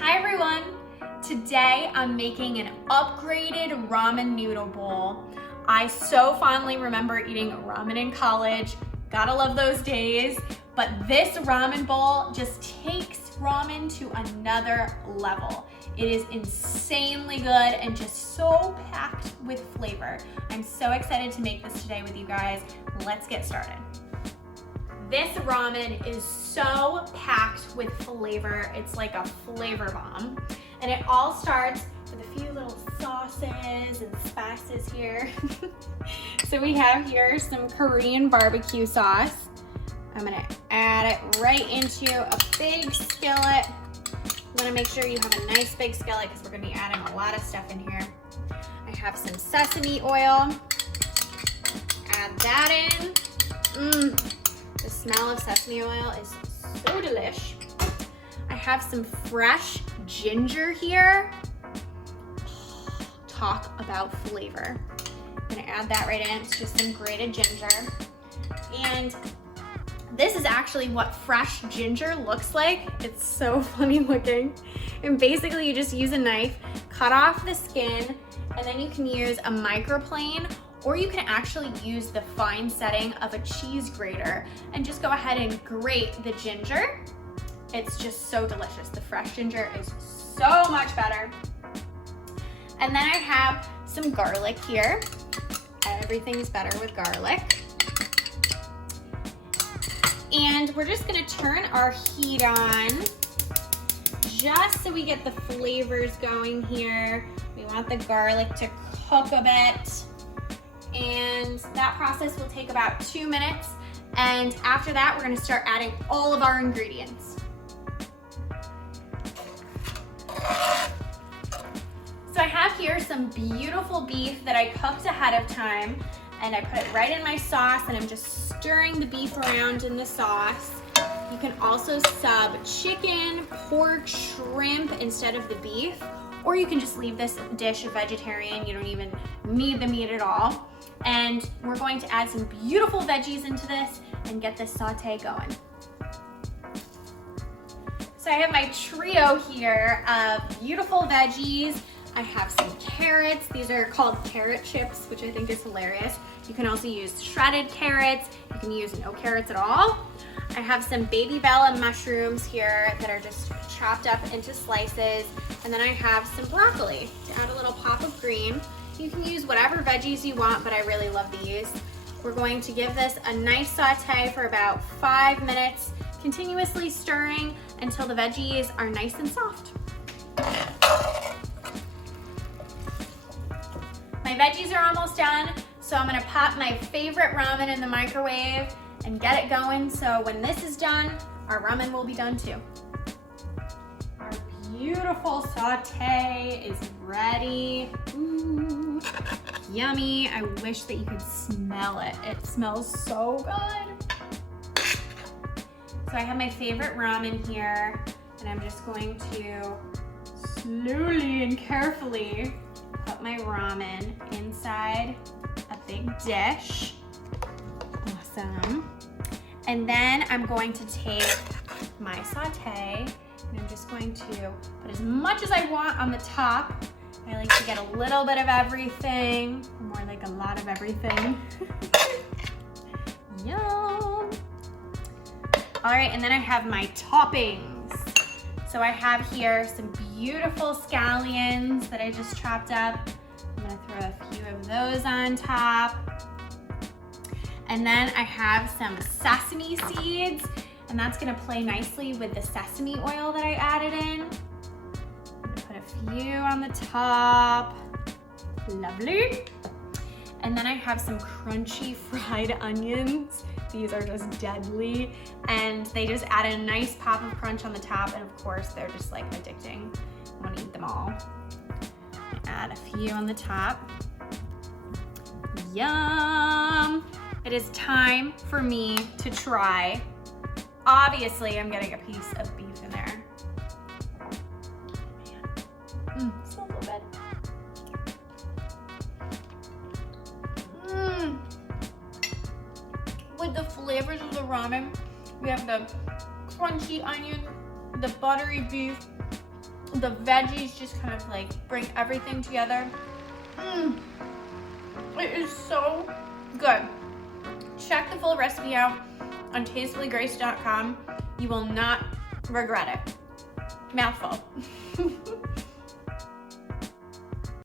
Hi everyone! Today I'm making an upgraded ramen noodle bowl. I so fondly remember eating ramen in college. Gotta love those days. But this ramen bowl just takes ramen to another level. It is insanely good and just so packed with flavor. I'm so excited to make this today with you guys. Let's get started. This ramen is so packed with flavor. It's like a flavor bomb. And it all starts with a few little sauces and spices here. So we have here some Korean barbecue sauce. I'm gonna add it right into a big skillet. You wanna make sure you have a nice big skillet because we're gonna be adding a lot of stuff in here. I have some sesame oil. Add that in. The smell of sesame oil is so delish. I have some fresh ginger here. Talk about flavor. I'm gonna add that right in. It's just some grated ginger. And this is actually what fresh ginger looks like. It's so funny looking. And basically you just use a knife, cut off the skin, and then you can use a microplane, or you can actually use the fine setting of a cheese grater and just go ahead and grate the ginger. It's just so delicious. The fresh ginger is so much better. And then I have some garlic here. Everything's better with garlic. And we're just gonna turn our heat on just so we get the flavors going here. We want the garlic to cook a bit. And that process will take about 2 minutes. And after that, we're gonna start adding all of our ingredients. So I have here some beautiful beef that I cooked ahead of time, and I put it right in my sauce, and I'm just stirring the beef around in the sauce. You can also sub chicken, pork, shrimp instead of the beef, or you can just leave this dish vegetarian. You don't even need the meat at all. And we're going to add some beautiful veggies into this and get this saute going. So I have my trio here of beautiful veggies. I have some carrots. These are called carrot chips, which I think is hilarious. You can also use shredded carrots. You can use no carrots at all. I have some baby bella mushrooms here that are just chopped up into slices. And then I have some broccoli to add a little pop of green. You can use whatever veggies you want, but I really love these. We're going to give this a nice saute for about 5 minutes, continuously stirring until the veggies are nice and soft. My veggies are almost done, so I'm gonna pop my favorite ramen in the microwave and get it going, so when this is done, our ramen will be done too. Our beautiful saute is ready. Ooh, yummy. I wish that you could smell it. It smells so good. So I have my favorite ramen here, and I'm just going to slowly and carefully put my ramen inside a big dish. Awesome. And then I'm going to take my saute and I'm just going to put as much as I want on the top. I like to get a little bit of everything, or more like a lot of everything. Yum. All right, and then I have my toppings. So I have here some beautiful scallions that I just chopped up. I'm gonna throw a few of those on top. And then I have some sesame seeds, and that's gonna play nicely with the sesame oil that I added in. I'm gonna put a few on the top. Lovely. And then I have some crunchy fried onions. These are just deadly, and they just add a nice pop of crunch on the top, and of course they're just like addicting. I want to eat them all. Add a few on the top. Yum! It is time for me to try. Obviously, I'm getting a piece of beef in there. Man, smells so good. With the flavors of the ramen, we have the crunchy onion, the buttery beef, The veggies just kind of like bring everything together. It is so good. Check the full recipe out on tastefullygrace.com. You will not regret it. Mouthful.